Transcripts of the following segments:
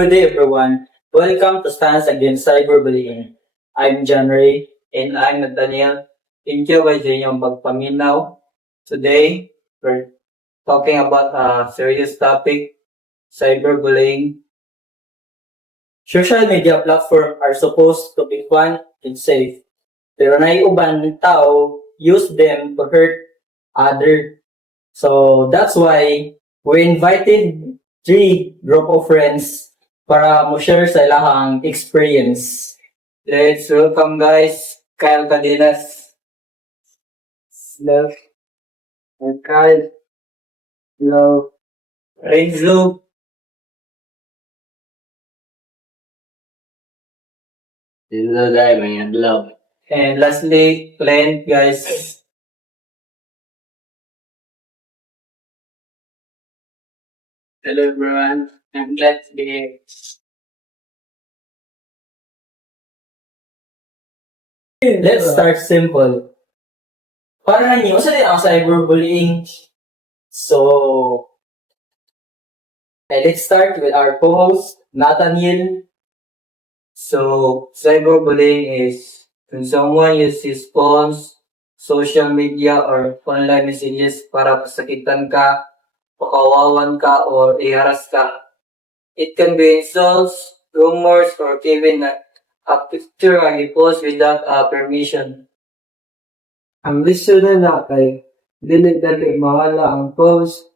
Good day, everyone. Welcome to Stance Against Cyberbullying. I'm John Ray, and I'm Nathaniel. Thank you by yung pagpaminaw. Today, we're talking about a serious topic, cyberbullying. Social media platforms are supposed to be fun and safe. Pero naiuban ng tao use them to hurt other. So that's why we invited three group of friends para mo share sa ilang experience. Let's welcome guys, Kyle Cadenas. Hello. And Kyle. Hello. Renzo. Hello guys, may adlaw. And lastly, Clint guys. Hello everyone, I'm glad to be here. Let's start simple. Para ninyo, sa din ang cyberbullying? So, let's start with our co-host, Nathaniel. So, cyberbullying is when someone uses phones, social media, or online messages para pasakitan ka, pakawawan ka, or iharas ka. It can be insults, rumors, or even a picture ang i-post without permission. Ang lisod na kay dili dali mahala ang post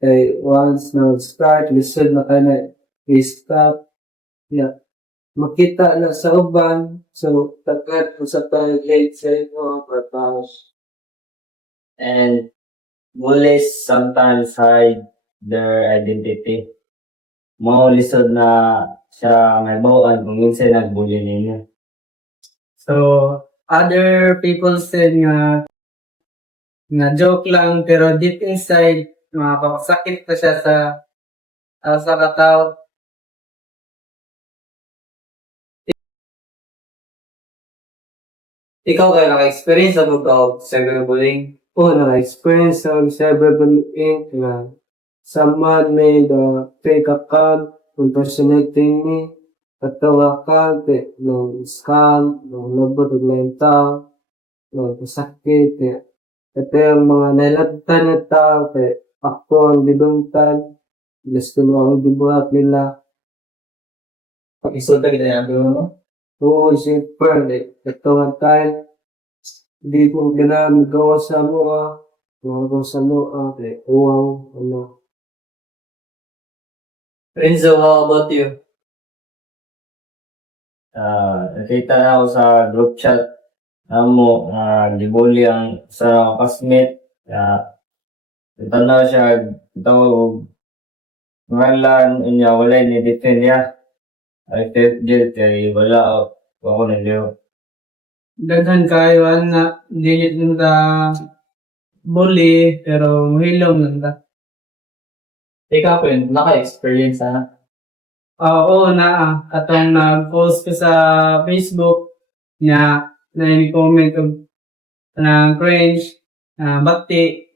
kay once na start lisod na kana i-stop makita na sa uban so tagat sa late sa ino pagpaus. And bullies sometimes hide their identity. Mao lisod na siya may bawaan kung minsan nagbully ninyo. So other people said nga joke lang pero deep inside makakasakit pa siya sa katao. Ikaw kayo naka-experience na ba cyberbullying? Na-experience ang cyberbullying na someone made a fake account impersonating me. Katawa ka, nung scam, nung labot ng mental, nung pasakit. Ito yung mga nalagtan na tao, ako ang dibungtan. Gusto mo ang dibuhat nila. Pag-isulta kita yung mo? Oo, siyempre, ito nga tayo. Hindi ko ganaan gawa sa mga gawa sa mga, wow, ano. Renzo, how about you? Nakita na ako sa group chat mo gibully ang sa classmate. Ito na siya tawag ngalan niya wala ni defend niya. I felt guilty kay wala ako niliw. Daghan kayo na dili nila bully pero mahilom nila. Ikaw po yun, naka-experience ha? Oo na katong nag-post ko sa Facebook niya na comment ko na cringe bati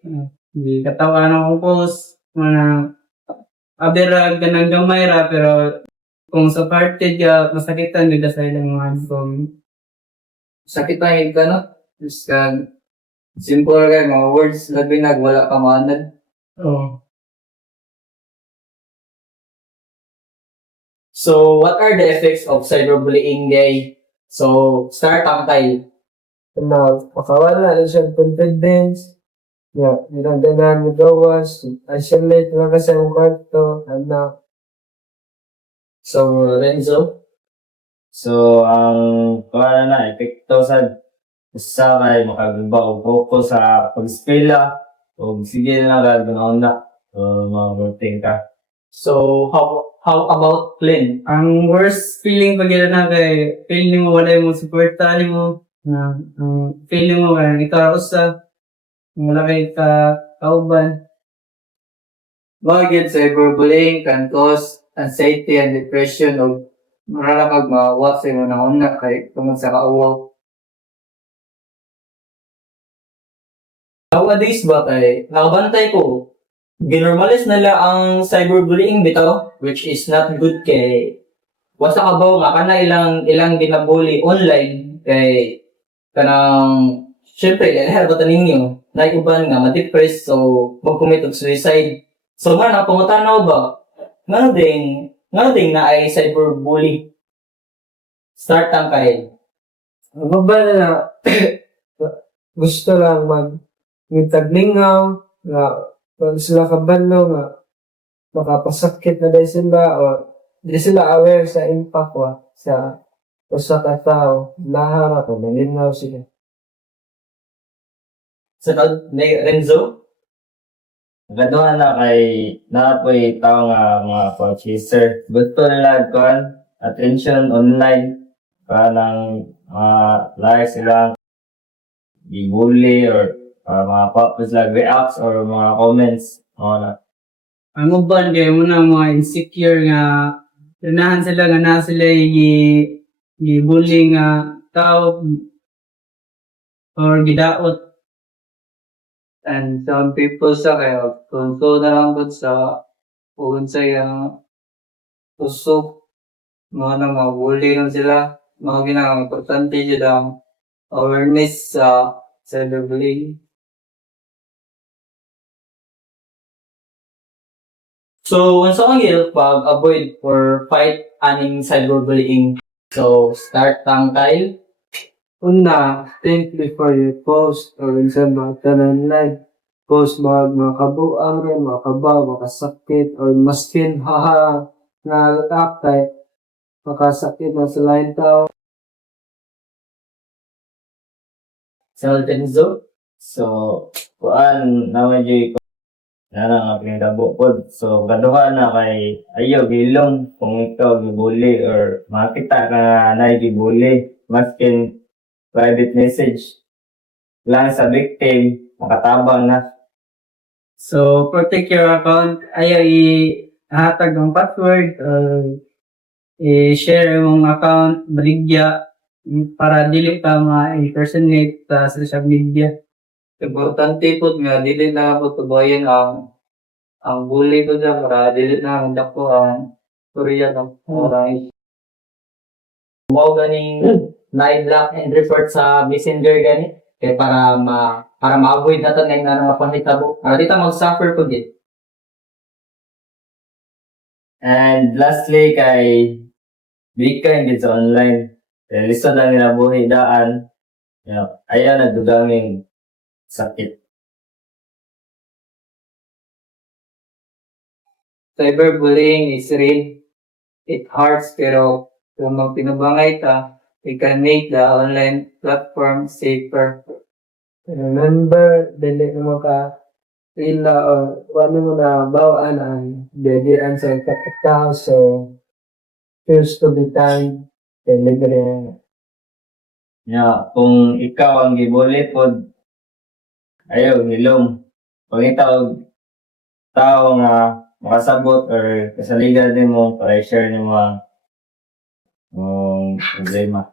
hindi katawan akong post na abira ganang gamay ra pero kung sa party ka masakitan nila sa ilang mga comment. Sakit na yung ka, no? Just simple ka, mga words na wala ka manad. Oo. So, what are the effects of cyberbullying, gay? So, start ang Kyle. Makawala na siya confidence. Dinagdagan mo gawas. Isolate na kasi ang kwarto. So, Renzo? So ang kuha na epekto sa kay makagba og focus sa pag-eskwela o sige na gagawin na mga ka. So, how about Clint? Ang worst feeling pag yun na kay feeling mo wala yung supportahan mo. Feeling mo kaya ikaw sa wala kay kauban. Mga cyberbullying can cause anxiety and depression o mararamag mawa sa mga una kay tungod sa kauwaw. Nowadays ba kay nakabantay ko ginormalis nila ang cyberbullying bitaw, which is not good kay wasa kabaw nga kana ilang ginabully online kay kanang syempre dahil ba ninyo naiuban nga ma-depress so mag-commit og suicide. So nga na pangutanaw ba nga ding na ay cyberbully. Start ang kay. Ang ba na gusto lang ngitaglingaw nga pag sila kabalo nga makapasakit na dahil sila o di sila aware sa impact sa usa ka tao lahat ako malinaw sila. Sunod, Renzo. Gaduhan na kay naapoy tao nga mga purchaser. Gusto nila kuan attention online kanang likes sila i-bully or mga posts like reacts or mga comments na. Ang uban kay mo na mga insecure nga ganahan sila nga na sila bully nga tao or gidaot. And some people sa kayo kung na lang po sa sa yung usok mga na mabuli lang sila mga ginang importante dyan ang awareness sa cyberbullying. So, unsa ang gilid pag avoid or fight aning cyberbullying? So, start ang Kyle. Una, think before you post or sa mga online. Post mga kabuang rin, mga kabaw, makasakit, or maskin haha na akay, makasakit na sa lain tao. Sunod, Renzo. So, kuan naman jay ko na nga pinagabo pod. So, gaduha na kay ayo gilong kung ikaw gibully or makita ka na gibully maskin private message lang sa victim makatabang na. So protect your account, ayaw ihatag ang password or i-share yung account baligya para dili ka ma-impersonate sa social media. Importante po nga, dili na po tubayan ang bully ko dyan para dili na ang dako ang Korea ng oray. Mo ganing na-block and report sa messenger gani kay para ma-avoid nato nga nga panghitabo. Para dito mag-suffer po gid. And lastly kay di ka hindi sa online. Kaya listo na nila buhay daan. Ayaw nagdugaming sakit. Cyberbullying is real. It hurts pero kung magpinabangay ka, it can make the online platform safer. Remember, dili mo ka ila o wano mo na bawaan ang dedian sa kapitao so choose to be kind delivery. Kung ikaw ang gibuli pod ayaw nilom. Kung ikaw tao nga makasabot or kasaligan din mo para i-share ni mga problema.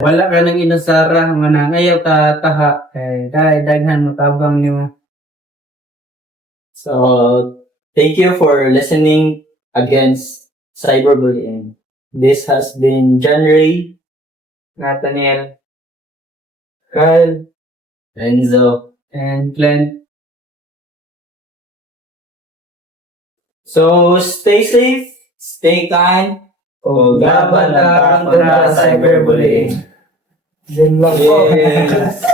Wala ka nang inusara nga nang ayaw ka taha kay daghan mo tabang nimo. So, thank you for listening against cyberbullying. This has been John Ray, Nathaniel, Kyle, Renzo, And Glenn, so stay safe, stay kind, Huwag laban ang kontra sa cyberbullying. Yun lang po. Yes.